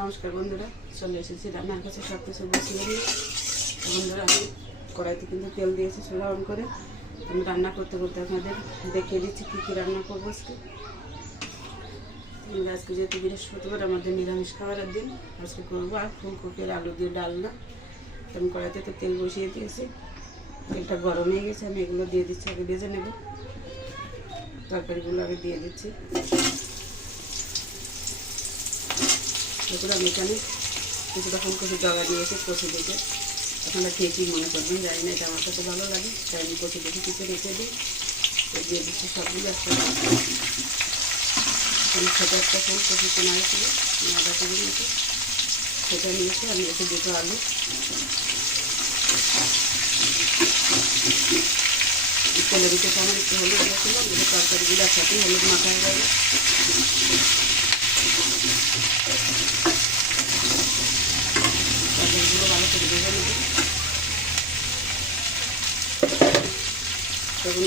নমস্কার বন্ধুরা, চলে এসেছি রান্নার কাছে সব কিছু বসিয়ে নিয়ে। বন্ধুরা, আমি কড়াইতে কিন্তু তেল দিয়েছি চুলা অন করে। আমি রান্না করতে করতে আপনাদের দেখিয়ে দিচ্ছি কী কী রান্না করবো আজকে। আজকে যেহেতু বৃহস্পতিবার, আমাদের নিরামিষ খাবারের দিন, আজকে করবো আর ফুলকপির আলু দিয়ে ডালনা। আমি কড়াইতে তো তেল বসিয়ে দিয়েছি, তেলটা গরম হয়ে গেছে। আমি এগুলো দিয়ে দিচ্ছি, আগে ভেজে নেব। তরকারিগুলো আগে দিয়ে দিচ্ছি। এরপরে আমি এখানে কিছুটা ফুলকপি জগা দিয়েছি কষে দিতে। আপনারা কে কী মনে করবেন জানি না, এটা আমার কাছে ভালো লাগে, তাই আমি কষে দেখে কিছু রেখে দিই। দিয়ে দিচ্ছি সবগুলো একসাথে। এখানে ছোটো একটা ফুলকপি কেনা হয়েছিল 1/2 কেজির মতো, সেটা নিয়েছি। আমি এসে দুটো আলু, তেলে দিতে আমার একটু হলুদ দিয়েছিলাম। এবার তরকারিগুলো একসাথে হলুদ মাখায় যাবে। তরকারিগুলো ভালো করে ভেজে নেব। তখন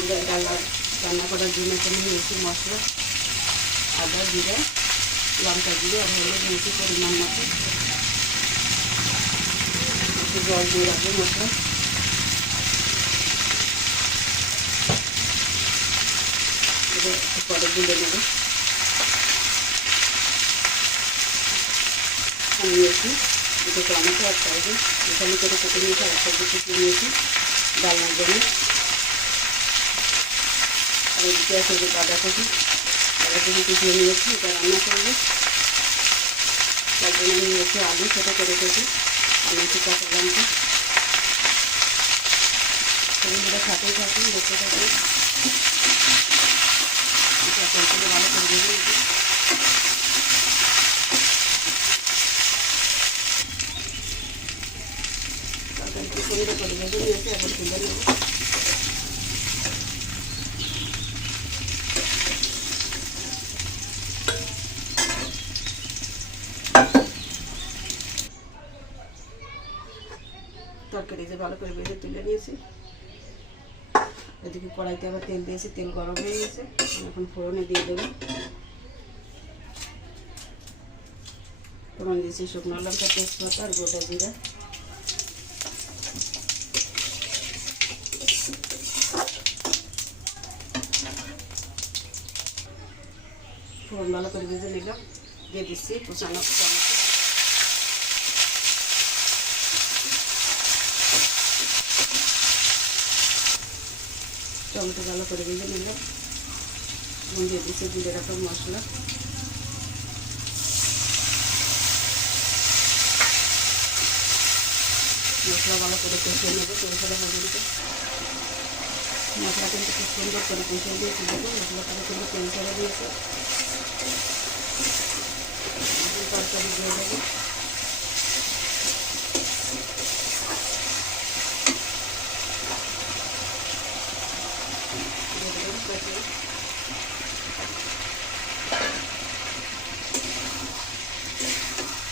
রান্না করার জন্য এখানে নিয়েছি মশলা, আদা, জিরা, লঙ্কা গুঁড়ো আর হলুদ নিয়েছি পরিমাণ মতো। একটু জল দিয়ে রাখবো মশলা। এবার একটু পরে গুলে নেব। আমি নিয়েছি দুটো টমেটো, আর চাইবে এখানে করে কেটে নিয়েছি, আর একটা দুটো নিয়েছি ডালনার জন্য। আর এদিকে আছে যে বাঁধাকপি কুচিয়ে নিয়েছি, এটা রান্না করবো। তার জন্য আমি নিয়েছি আলু ছোটো করে কেটে, আর নিয়েছি কাঁচা লঙ্কা। সেগুলো সাথেই থাকুন, দেখতে থাকুন। তরকারিগুলো ভালো করে ভেজে নেব। তরকারিগুলো সুন্দর করে ভেজে নিয়েছি, এখন তুলে নেব। তরকারি যে ভালো করে ভেজে তুলে নিয়েছি। এদিকে কড়াইতে আবার তেল দিয়েছি, তেল গরম হয়ে গেছে। এখন ফোড়নে দিয়ে দেবো। ফোড়ন দিয়েছি শুকনো লঙ্কা, তেজপাতা আর গোটা জিরা। ফোড়ন ভালো করে ভেজে নিলাম। দিয়ে দিচ্ছি কুচানো টমেটো। টমেটো ভালো করে ভেজে নিলাম। দিয়ে দিচ্ছি জিরে রাখা মশলা। মশলা ভালো করে কষিয়ে নেবো সরষেটা পর্যন্ত। মশলা কিন্তু খুব সুন্দর করে কষিয়ে দিয়েছি। দেখুন মশলা করে কিন্তু তেল ছেড়ে দিয়েছে। তরকারি দিয়ে দেবো।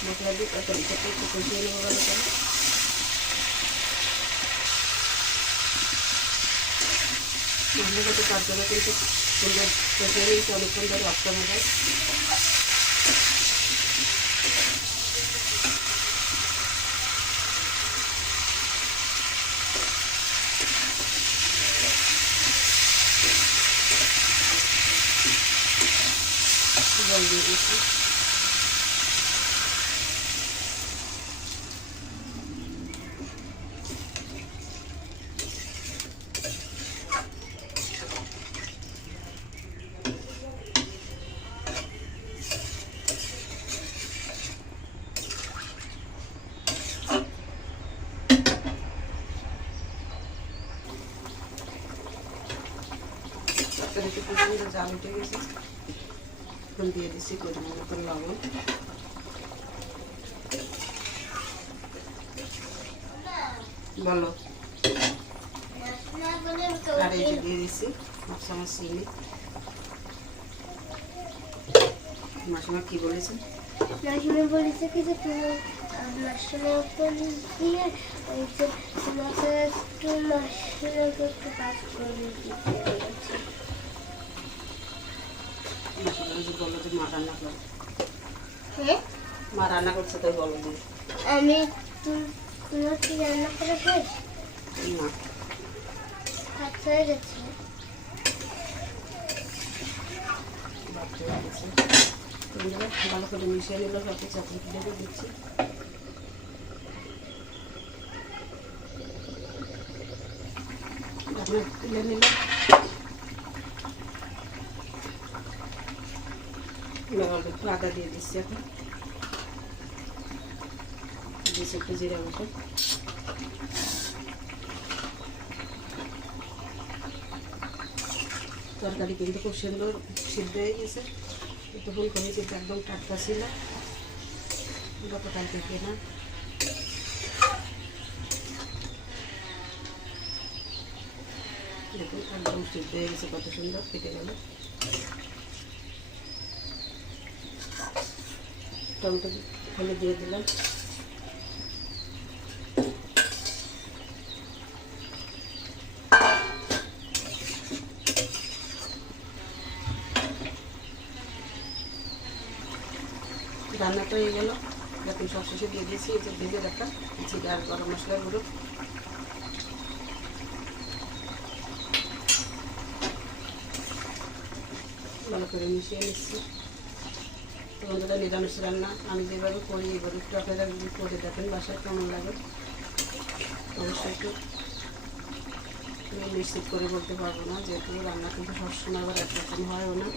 মশলা দিয়ে তরকারিটাকে একটু কষিয়ে নেবো ভালো করে। মশলাটাকে তার জন্য কিন্তু সুন্দর কষিয়ে নিয়েছি অনেকক্ষণ ধরে অফ টমেটো। জল দিয়ে দিচ্ছি। তরকারিতে খুব সুন্দর জাল উঠে গেছে। এখন দিয়ে দিচ্ছি পরিমাণ মতো লবণ। বলো। আর এই যে দিয়ে দিচ্ছি 1 চামচ চিনি। মাসিমা কি বলেছে? মাসিমা বলেছে কি যে মশলা দিয়ে ওই যে তোমাকে একটু মশলাকে একটু কাজ করে দিতে বলেছে। মাসিমা যে বললো যে মা রান্না করো। হ্যাঁ, মা রান্না করছে তাই বলো না। আমি তোমার কি রান্না করে শেষ? না, ভাত হয়ে গেছে। ভাত হয়ে গেছে। বন্ধুরা ভালো করে মিশিয়ে নিল সব কিছু, এখন ঢেকে দিচ্ছি। ঢাকনা তুলে নিলাম। অল্প একটু আদা দিয়ে দিচ্ছি, এখন দিচ্ছি একটু জিরা বাটা। তরকারি কিন্তু খুব সুন্দর সিদ্ধ হয়ে গেছে। তখন করে কিন্তু একদম টাটকা ছিল, গতকাল থেকে না। দেখুন একদম সিদ্ধ হয়ে গেছে, কত সুন্দর কেটে গেল। টমেটো ফেলে দিয়ে দিলাম। রান্নাটা হয়ে গেল। দেখুন সব শেষে দিয়ে দিয়েছি এই যে ভেজে রাখা জিরা আর গরম মশলা গুঁড়ো। ভালো করে মিশিয়ে নিচ্ছি। তো বন্ধুরা নিরামিষ রান্না আমি যেভাবে করি এইভাবে একটু আপনারা যদি করে দেখেন বাসায় কেমন লাগে অবশ্যই একটু নিশ্চিত করে বলতে পারবো না, যেহেতু রান্না কিন্তু সবসময় আবার একরকম হয়ও না।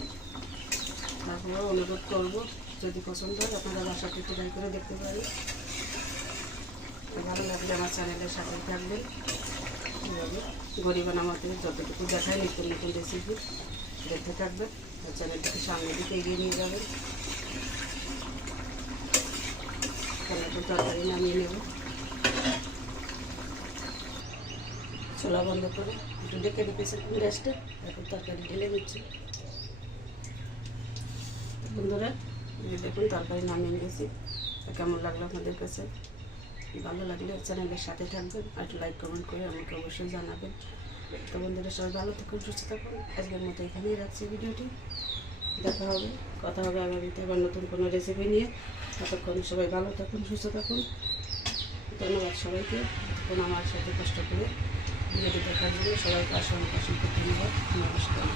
তারপরে অনুরোধ করবো যদি পছন্দ হয় আপনারা বাসাতে ট্রাই করে দেখতে পারেন। ভালো লাগলে আমার চ্যানেলের সাথে থাকবেন। এভাবে গরিবানা মতো যতটুকু দেখায় নতুন নতুন রেসিপি দেখতে থাকবেন, আর চ্যানেলটিকে সামনের দিকে এগিয়ে নিয়ে যাবেন। টমেটো তরকারি নামিয়ে নেব। চোলা বন্ধ করে একটু ডেকে রেখেছি গ্যাসটা, এখন তরকারি ঢেলে দিচ্ছি। বন্ধুরা দেখুন তরকারি নামিয়ে নিয়েছি। কেমন লাগলো আপনাদের কাছে? ভালো লাগলে চ্যানেলের সাথে থাকবেন, আর একটু লাইক কমেন্ট করে আমাকে অবশ্যই জানাবেন। তো বন্ধুরা সবাই ভালো থাকুন, সুস্থ থাকুন। আজকের মতো এখানেই রাখছি ভিডিওটি। দেখা হবে, কথা হবে আগামীতে আবার নতুন কোনো রেসিপি নিয়ে। ততক্ষণ সবাই ভালো থাকুন, সুস্থ থাকুন। ধন্যবাদ সবাইকে এতক্ষণ আমার সাথে কষ্ট করে ভিডিওটি দেখার জন্য। সবাইকে অসংখ্য ধন্যবাদ। নমস্কার।